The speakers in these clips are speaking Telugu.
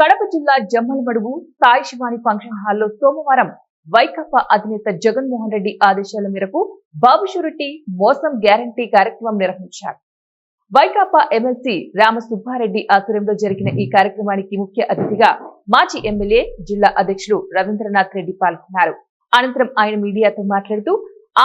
కడప జిల్లా జమ్మలమడుగు సాయి శివాని ఫంక్షన్ హాల్లో సోమవారం వైకాపా అధినేత జగన్మోహన్ రెడ్డి ఆదేశాల మేరకు బాబు షూరిటీ మోసం గ్యారంటీ కార్యక్రమం నిర్వహించారు. వైకాపా ఎమ్మెల్సీ రామసుబ్బారెడ్డి ఆధ్వర్యంలో జరిగిన ఈ కార్యక్రమానికి ముఖ్య అతిథిగా మాజీ ఎమ్మెల్యే జిల్లా అధ్యక్షులు రవీంద్రనాథ్ రెడ్డి పాల్గొన్నారు. అనంతరం ఆయన మీడియాతో మాట్లాడుతూ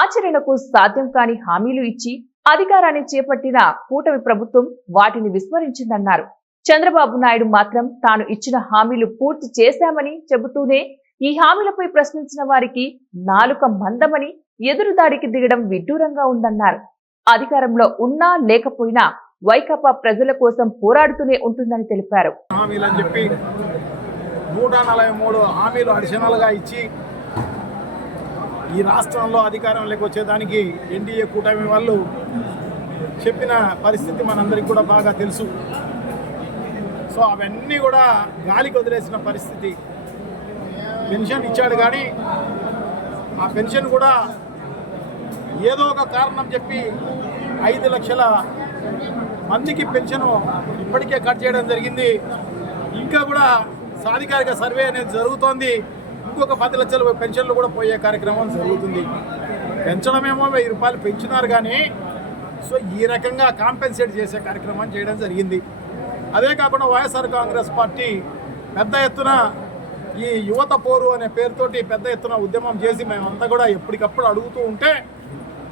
ఆచరణకు సాధ్యం కాని హామీలు ఇచ్చి అధికారాన్ని చేపట్టిన కూటమి ప్రభుత్వం వాటిని విస్మరించిందన్నారు. చంద్రబాబు నాయుడు మాత్రం తాను ఇచ్చిన హామీలు పూర్తి చేశామని చెబుతూనే ఈ హామీలపై ప్రశ్నించిన వారికి నాలుక మందమని ఎదురుదాడికి దిగడం విడ్డూరంగా ఉందన్నారు. అధికారంలో ఉన్నా లేకపోయినా వైకాపా ప్రజల కోసం పోరాడుతూనే ఉంటుందని తెలిపారు. హామీలని చెప్పి 143 హామీలు అడిషనల్గా ఇచ్చి ఈ రాష్ట్రంలో అధికారంలోకి వచ్చేదానికి ఎన్డీఏ కూటమి వాళ్ళు చెప్పిన పరిస్థితి మనందరికీ కూడా బాగా తెలుసు. సో అవన్నీ కూడా గాలికి వదిలేసిన పరిస్థితి. పెన్షన్ ఇచ్చాడు కానీ ఆ పెన్షన్ కూడా ఏదో ఒక కారణం చెప్పి 5 లక్షల మందికి పెన్షన్ ఇప్పటికే కట్ చేయడం జరిగింది. ఇంకా కూడా సాధికారిక సర్వే అనేది జరుగుతోంది. ఇంకొక 10 లక్షల పెన్షన్లు కూడా పోయే కార్యక్రమం జరుగుతుంది. పెంచడమేమో 1000 రూపాయలు పెంచినారు కానీ సో ఈ రకంగా కాంపెన్సేట్ చేసే కార్యక్రమం చేయడం జరిగింది. అదే కాకుండా వైఎస్ఆర్ కాంగ్రెస్ పార్టీ పెద్ద ఎత్తున ఈ యువత పోరు అనే పేరుతోటి పెద్ద ఎత్తున ఉద్యమం చేసి మేమంతా కూడా ఎప్పటికప్పుడు అడుగుతూ ఉంటే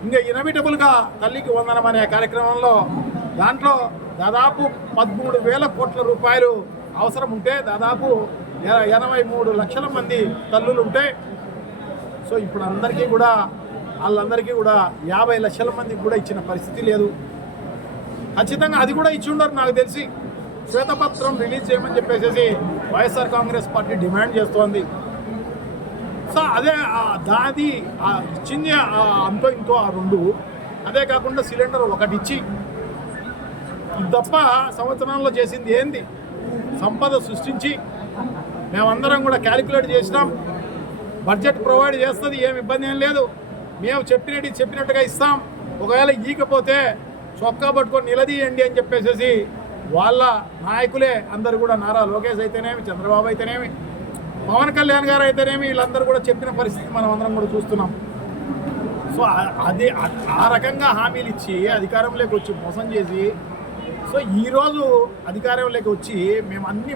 ఇంకా ఇన్ఎవిటబుల్గా తల్లికి వందనం అనే కార్యక్రమంలో దాంట్లో దాదాపు 13,000 కోట్ల రూపాయలు అవసరం ఉంటే దాదాపు 83 లక్షల మంది తల్లులు ఉంటే సో ఇప్పుడు అందరికీ కూడా వాళ్ళందరికీ కూడా 50 లక్షల మందికి కూడా ఇచ్చిన పరిస్థితి లేదు. ఖచ్చితంగా అది కూడా ఇచ్చి ఉండరు నాకు తెలిసి. శ్వేతపత్రం రిలీజ్ చేయమని చెప్పేసి వైఎస్ఆర్ కాంగ్రెస్ పార్టీ డిమాండ్ చేస్తోంది. సో అదే దాది ఇచ్చింది అంతో ఇంతో ఆ 2. అదే కాకుండా సిలిండర్ ఒకటి ఇచ్చి ఇది తప్ప సంవత్సరంలో చేసింది ఏంది? సంపద సృష్టించి మేమందరం కూడా క్యాలిక్యులేట్ చేసినాం. బడ్జెట్ ప్రొవైడ్ చేస్తుంది, ఏమి ఇబ్బంది ఏం లేదు. మేము చెప్పినట్టుగా ఇస్తాం. ఒకవేళ ఈకపోతే చొక్కా పట్టుకొని నిలదీయండి అని చెప్పేసి వాళ్ళ నాయకులే అందరూ కూడా నారా లోకేష్ అయితేనేమి, చంద్రబాబు అయితేనేమి, పవన్ కళ్యాణ్ గారు అయితేనేమి వీళ్ళందరూ కూడా చెప్పిన పరిస్థితి మనం అందరం కూడా చూస్తున్నాం. సో అది ఆ రకంగా హామీలు ఇచ్చి అధికారంలోకి వచ్చి మోసం చేసి సో ఈరోజు అధికారంలోకి వచ్చి మేము అన్ని